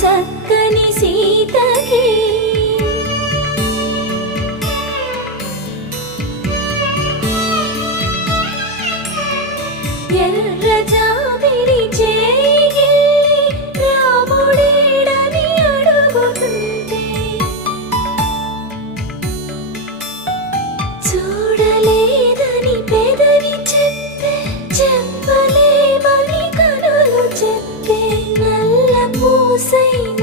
చక్కని సీతకి ఎర్ర జాబిలి చేయి రాముడేడని అడుగుతుంటే చూడలేదని పెదవి చెప్పే చెప్పలేమని కనులు చెప్పే నల్ల పూసైన